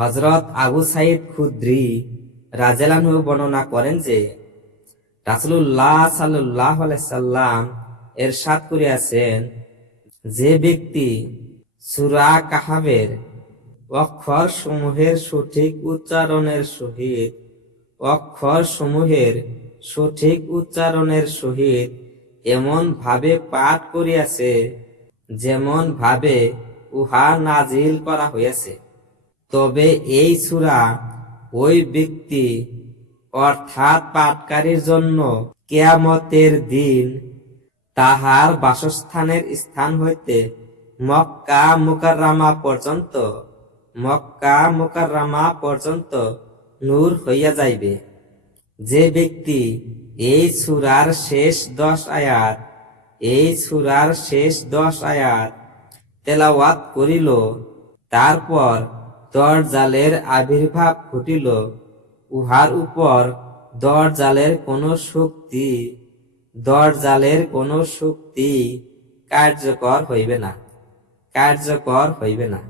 হযরত আবু সাঈদ খুদরি রাদিয়াল্লাহু আনহু বর্ণনা করেন যে রাসূলুল্লাহ সাল্লাল্লাহু আলাইহি সাল্লাম ইরশাদ করিয়াছেন, যে ব্যক্তি সূরা কাহফের অক্ষর সমূহের সঠিক উচ্চারণের সহিত এমন ভাবে পাঠ করিয়াছে যেমন ভাবে উহা নাজিল করা হইয়াছে, তবে এই সূরা ওই ব্যক্তি অর্থাৎ পাঠকারীর জন্য কিয়ামতের দিন তাহার বাসস্থানের স্থান হইতে মক্কা মুকাররমা পর্যন্ত নূর হইয়া যাইবে। যে ব্যক্তি এই সূরার শেষ 10 আয়াত তেলাওয়াত করিল, তারপর দজ্জালের আবির্ভাব ঘটিল, উহার উপর দজ্জালের কোনো শক্তি কার্যকর হইবে না।